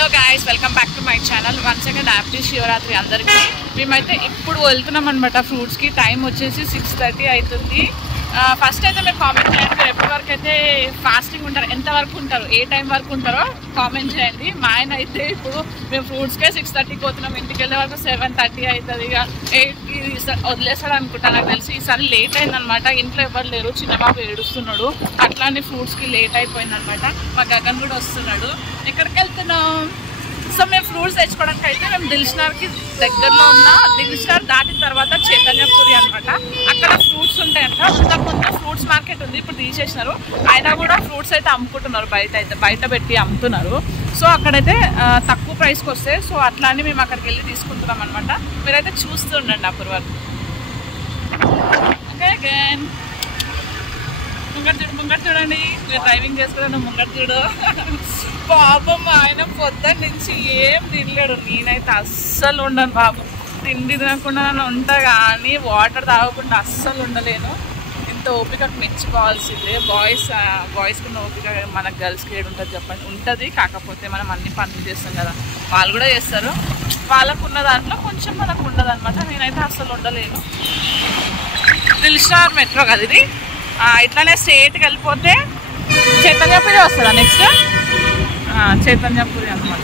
Hello guys, welcome back to my channel. Once again happy Shivaratri అందరికీ. మేమైతే ఇప్పుడు వెళ్తున్నాం అనమాట ఫ్రూట్స్కి. టైం వచ్చేసి 6:30 అవుతుంది. ఫస్ట్ అయితే మీరు కామెంట్ చేయండి, మీరు ఎప్పటి వరకు అయితే ఫాస్టింగ్ ఉంటారు, ఎంత వరకు ఉంటారు, ఏ టైం వరకు ఉంటారో కామెంట్ చేయండి. మా ఆయన అయితే ఇప్పుడు మేము ఫ్రూట్స్కే 6:30కి పోతున్నాం, ఇంటికి వెళ్ళే వరకు 7:30 అవుతుంది. ఇక 8కి వదిలేస్తాడు అనుకుంటా, నాకు తెలిసి ఈసారి లేట్ అయిందనమాట. ఇంట్లో ఎవరు లేరు, చిన్నబాబు ఏడుస్తున్నాడు, అట్లానే ఫ్రూట్స్కి లేట్ అయిపోయిందనమాట. మా గగన్ కూడా వస్తున్నాడు. ఎక్కడికి వెళ్తున్నాం? సో మేము ఫ్రూట్స్ తెచ్చుకోవడానికి అయితే మేము దిల్షనర్కి దగ్గరలో ఉన్న దిల్షనర్ దాటిన తర్వాత చైతన్యపురి అనమాట, అక్కడ ఫ్రూట్స్ ఉంటాయంట. ముందు ఫ్రూట్స్ మార్కెట్ ఉంది, ఇప్పుడు తీసేసినారు. అయినా కూడా ఫ్రూట్స్ అయితే అమ్ముకుంటున్నారు, బయట పెట్టి అమ్ముతున్నారు. సో అక్కడైతే తక్కువ ప్రైస్కి వస్తాయి. సో అట్లా అని మేము అక్కడికి వెళ్ళి తీసుకుంటున్నాం అనమాట. మీరైతే చూస్తూ ఉండండి అప్పటి వరకు. ఓకే అగైన్ ముంగట చూడండి, మీరు డ్రైవింగ్ చేసుకున్నాను. ముంగట చూడు, పాపం ఆయన పొద్దున్న నుంచి ఏం తినలేడు. నేనైతే అస్సలు ఉండను బాబు, తిండి తినకుండా ఉంటా కానీ వాటర్ తాగకుండా అస్సలు ఉండలేను. ఇంత ఓపిక మెచ్చుకోవాల్సిందే. బాయ్స్కున్న ఓపిక మన గర్ల్స్కి ఏడు ఉంటుంది చెప్పండి? ఉంటుంది. కాకపోతే మనం అన్ని పనులు చేస్తాం కదా, వాళ్ళు కూడా చేస్తారు. వాళ్ళకు ఉన్న దాంట్లో కొంచెం మనకు ఉండదు అనమాట. నేనైతే అస్సలు ఉండలేను. దిల్షనర్ మెట్రో కదా ఇది. ఇట్లానే స్ట్రేట్కి వెళ్ళిపోతే చైతన్యపురి వస్తుందా నెక్స్ట్? చైతన్యపురి అనమాట.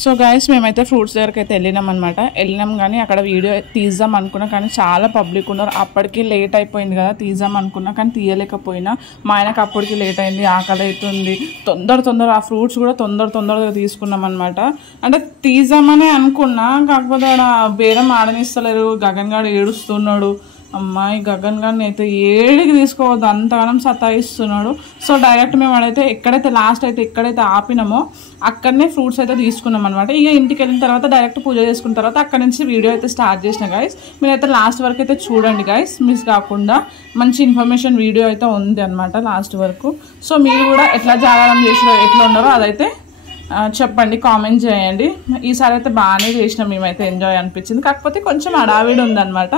సో గైస్, మేమైతే ఫ్రూట్స్ దగ్గరికి అయితే వెళ్ళినాం కానీ అక్కడ వీడియో తీద్దాం అనుకున్నా కానీ చాలా పబ్లిక్ ఉన్నారు. అప్పటికి లేట్ అయిపోయింది కదా, తీద్దాం అనుకున్నా కానీ తీయలేకపోయినా. మా ఆయనకు అప్పటికి లేట్ అయింది, ఆకలి అవుతుంది. తొందర ఆ ఫ్రూట్స్ కూడా తొందరగా తీసుకున్నాం అనమాట. అంటే తీద్దామని అనుకున్నా, కాకపోతే ఆడ బేరం ఆడనిస్తలేరు. గగన్ గారు ఏడుస్తున్నాడు. అమ్మాయి గగన్ గారిని అయితే ఏడికి తీసుకోవద్దు, అంతగానం సతాయిస్తున్నాడు. సో డైరెక్ట్ మేము అడైతే ఎక్కడైతే ఆపినామో అక్కడనే ఫ్రూట్స్ అయితే తీసుకున్నాం అనమాట. ఇక ఇంటికి వెళ్ళిన తర్వాత డైరెక్ట్ పూజ చేసుకున్న తర్వాత అక్కడ నుంచి వీడియో అయితే స్టార్ట్ చేసిన గైస్. మీరైతే లాస్ట్ వరకు అయితే చూడండి గైస్, మిస్ కాకుండా. మంచి ఇన్ఫర్మేషన్ వీడియో అయితే ఉంది అనమాట లాస్ట్ వరకు. సో మీరు కూడా ఎట్లా జాగారం చేసినారో, ఎట్లా ఉన్నారో అదైతే చెప్పండి, కామెంట్ చేయండి. ఈసారి అయితే బాగానే చేసినాం, మేమైతే ఎంజాయ్ అనిపించింది. కాకపోతే కొంచెం హడావిడి ఉందన్నమాట.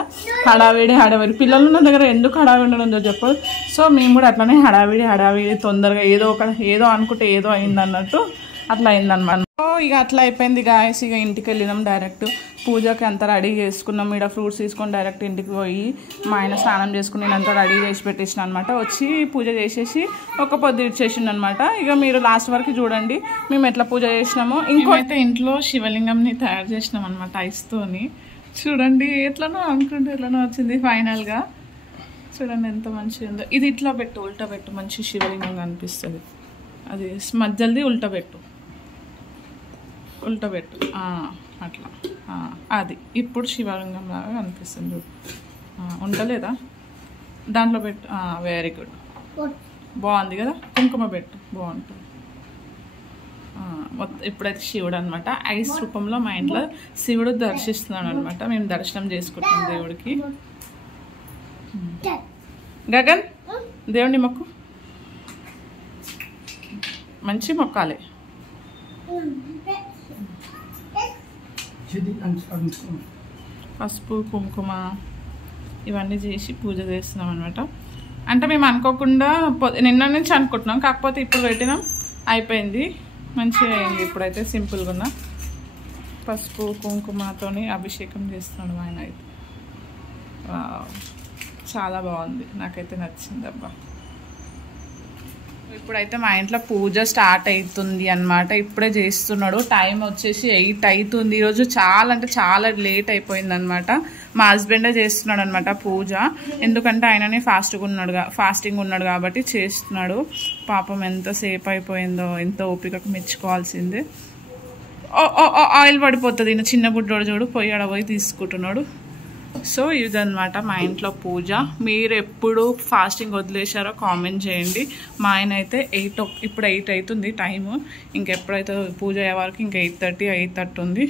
హడావిడి పిల్లలు ఉన్న దగ్గర ఎందుకు హడావిడి ఉందో చెప్పదు. సో మేము కూడా అట్లానే హడావిడి తొందరగా ఏదో అనుకుంటే ఏదో అయింది అన్నట్టు అట్లా అయిందన్నమాట. సో ఇక అట్లా అయిపోయింది గాయస్. ఇక ఇంటికి వెళ్ళినాం, డైరెక్ట్ పూజకి అంతా రెడీ చేసుకున్నాం. ఇక్కడ ఫ్రూట్స్ తీసుకొని డైరెక్ట్ ఇంటికి పోయి మా ఆయన స్నానం చేసుకుని నేనంతా రెడీ చేసి పెట్టేసిన అనమాట. వచ్చి పూజ చేసేసి ఒక పొద్దు ఇచ్చేసిండు అనమాట. ఇక మీరు లాస్ట్ వరకు చూడండి మేము ఎట్లా పూజ చేసినామో. ఇంకోటి ఇంట్లో శివలింగంని తయారు చేసినాం అనమాట ఐస్తోని. చూడండి ఎట్లనో అనుకుంటే ఎట్లనో వచ్చింది ఫైనల్గా. చూడండి ఎంత మంచిగా ఉందో. ఇది ఇట్లా ఉల్టా పెట్టు, మంచి శివలింగం కనిపిస్తుంది. అది మధ్యది ఉల్టా పెట్టు అట్లా. అది ఇప్పుడు శివలింగం లాగా కనిపిస్తుంది. ఉండలేదా? దాంట్లో పెట్టు. వెరీ గుడ్, బాగుంది కదా. కుంకుమ పెట్టు, బాగుంటుంది. ఇప్పుడైతే శివుడు అనమాట ఐస్ రూపంలో మా ఇంట్లో శివుడు దర్శిస్తున్నాడు అనమాట. మేము దర్శనం చేసుకుంటాం దేవుడికి. గగన్, దేవుడిని మొక్కు, మంచి మొక్కాలి. పసుపు కుంకుమ ఇవన్నీ చేసి పూజ చేస్తున్నాం అనమాట. అంటే మేము అనుకోకుండా నిన్న నుంచి అనుకుంటున్నాం, కాకపోతే ఇప్పుడు పెట్టినాం, అయిపోయింది, మంచిగా అయింది. ఇప్పుడైతే సింపుల్గా ఉన్న పసుపు కుంకుమతోని అభిషేకం చేస్తున్నాడు ఆయన అయితే. చాలా బాగుంది, నాకైతే నచ్చింది అబ్బా. ఇప్పుడైతే మా ఇంట్లో పూజ స్టార్ట్ అవుతుంది అనమాట. ఇప్పుడే చేస్తున్నాడు. టైం వచ్చేసి 8 అవుతుంది. ఈరోజు చాలా లేట్ అనమాట. మా హస్బెండే చేస్తున్నాడు అనమాట పూజ. ఎందుకంటే ఆయననే ఫాస్టింగ్ ఉన్నాడు కాబట్టి చేస్తున్నాడు. పాపం ఎంతసేపు అయిపోయిందో, ఎంత ఓపికకు మెచ్చుకోవాల్సిందే. ఆయిల్ పడిపోతుంది. ఈయన చిన్న బుడ్డోడు చూడు, పోయి తీసుకుంటున్నాడు. సో ఇదన్నమాట మా ఇంట్లో పూజ. మీరు ఎప్పుడు ఫాస్టింగ్ వదిలేశారో కామెంట్ చేయండి. మా ఆయన అయితే ఇప్పుడు 8 అవుతుంది టైము. ఇంకెప్పుడైతే పూజ అయ్యే వరకు ఇంకా 8:30 ఉంది.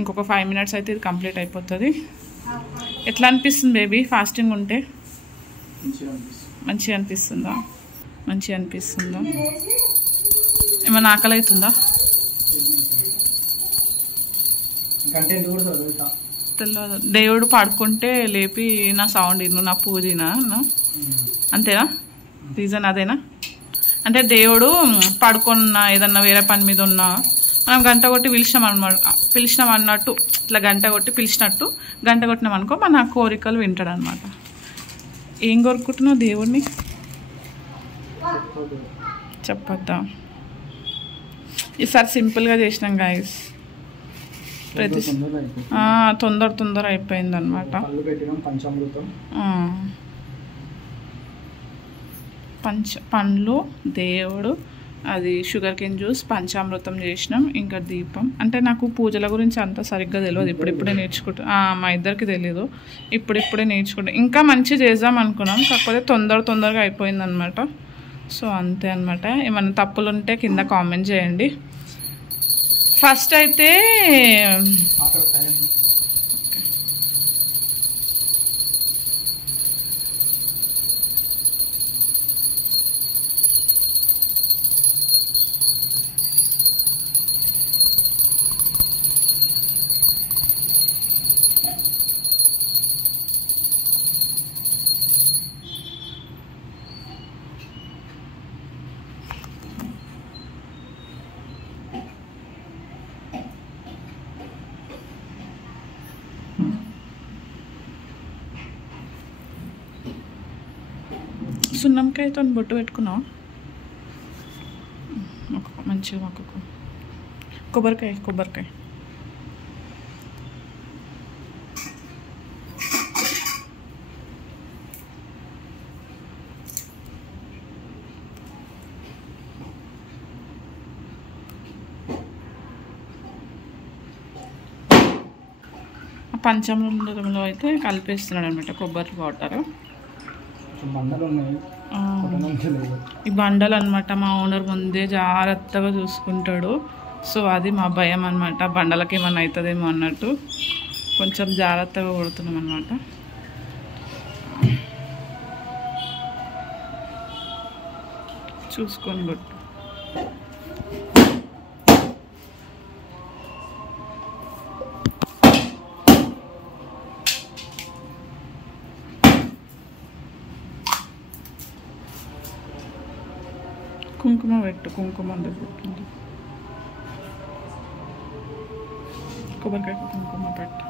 ఇంకొక 5 మినిట్స్ అయితే ఇది కంప్లీట్ అయిపోతుంది. ఎట్లా అనిపిస్తుంది బేబీ ఫాస్టింగ్ ఉంటే? మంచిగా అనిపిస్తుందా? ఏమన్నా ఆకలి అవుతుందా? తెలియదు. దేవుడు పడుకుంటే లేపి నా సౌండ్ ఇను, నా పూజ అంతేనా? రీజన్ అదేనా? అంటే దేవుడు పడుకున్న ఏదన్నా వేరే పని మీద ఉన్నా మనం గంట కొట్టి పిలిచినాం అన్నట్టు, ఇట్లా గంట కొట్టి పిలిచినట్టు గంట కొట్టినాం అనుకో మన కోరికలు వింటాడు అనమాట. ఏం కోరుకుంటున్నావు దేవుడిని చెప్పొద్దా? ఈసారి సింపుల్గా చేసినాం గాయస్. ప్రతి తొందర అయిపోయింది అనమాట. పండ్లు, దేవుడు, అది షుగర్ కేన్ జ్యూస్, పంచామృతం చేసినాం, ఇంకా దీపం. అంటే నాకు పూజల గురించి అంత సరిగ్గా తెలియదు, ఇప్పుడిప్పుడే నేర్చుకుంటా. మా ఇద్దరికి తెలీదు, ఇప్పుడిప్పుడే నేర్చుకుంటాం. ఇంకా మంచి చేద్దాం అనుకున్నాం, కాకపోతే తొందరగా అయిపోయింది అనమాట. సో అంతే అనమాట. ఏమన్నా తప్పులు ఉంటే కింద కామెంట్ చేయండి. ఫస్ట్ అయితే సున్నంకాయతో బొట్టు పెట్టుకున్నావు, మంచిగా మొక్కకు. కొబ్బరికాయ పంచామృతంలో అయితే కలిపేస్తున్నాడు అనమాట కొబ్బరి వాటర్. ఈ బండలు అనమాట మా ఓనర్ ముందే జాగ్రత్తగా చూసుకుంటాడు. సో అది మా భయం అనమాట, బండలకి ఏమన్నా అవుతుందేమో అన్నట్టు కొంచెం జాగ్రత్తగా కొడుతున్నాం అనమాట. చూసుకొని కొట్టు. కుంకుమ పెట్టు, కుంకుమ పెట్టండి, కొబ్బరికాయకు కుంకుమ పెట్టు.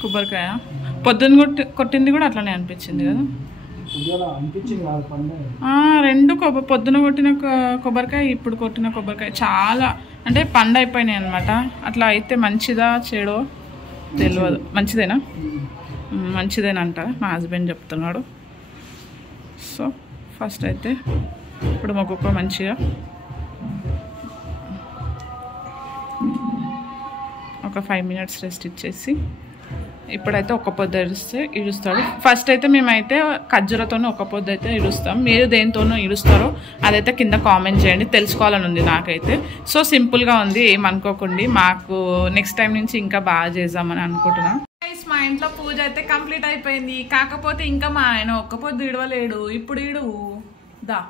కొబ్బరికాయ పొద్దున్న కొట్టింది కూడా అట్లనే అనిపించింది కదా. రెండు పొద్దున కొట్టిన కొబ్బరికాయ, ఇప్పుడు కొట్టిన కొబ్బరికాయ చాలా అంటే పండు అయిపోయినాయి అనమాట. అట్లా అయితే మంచిదా చెడో తెలియదు. మంచిదేనంట మా హస్బెండ్ చెప్తున్నాడు. సో ఫస్ట్ అయితే ఇప్పుడు మొక్కుకో మంచిగా. ఒక 5 minutes రెస్ట్ ఇచ్చేసి ఇప్పుడైతే ఒక్క పొద్దు ఇడుస్తాడు. ఫస్ట్ అయితే మేమైతే ఖర్జూరతోనే ఒక్క పొద్దు అయితే ఇడుస్తాం. మీరు దేనితోనూ ఇడుస్తారో అదైతే కింద కామెంట్ చేయండి, తెలుసుకోవాలని ఉంది నాకైతే. సో సింపుల్గా ఉంది, ఏమనుకోకండి. మాకు నెక్స్ట్ టైం నుంచి ఇంకా బాగా చేద్దామని అనుకుంటున్నాం. మా ఇంట్లో పూజ అయితే కంప్లీట్ అయిపోయింది. కాకపోతే ఇంకా మా ఆయన ఒక్క పొద్దు ఇడవలేడు. ఇప్పుడు ఇడు దా.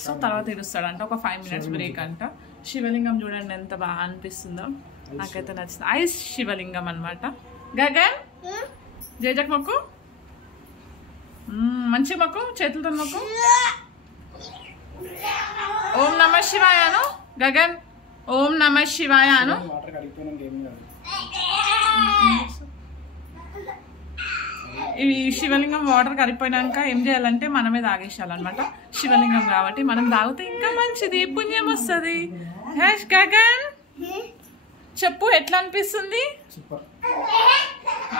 సో తర్వాత ఇడుస్తాడంట, ఒక 5 minutes బ్రేక్ అంట. శివలింగం చూడండి ఎంత బాగా అనిపిస్తుందో, నాకైతే నచ్చింది. ఐస్ శివలింగం అనమాట. గగన్ జేజక్ మొక్కు, మంచి మొక్కు, చేతులతో మొక్కు. ఓం నమ శివాయ అను గగన్, ఓం నమ శివాయ అను. ఈ శివలింగం వాటర్ కరిగిపోయినాక ఏం చేయాలంటే మనమే తాగేసాలన్నమాట. శివలింగం కాబట్టి మనం తాగితే ఇంకా మంచిది, పుణ్యం వస్తుంది. గగన్ చెప్పు ఎట్లా అనిపిస్తుంది?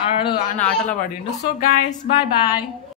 ఆడు ఆ ఆటలో పడిండు. So guys bye bye.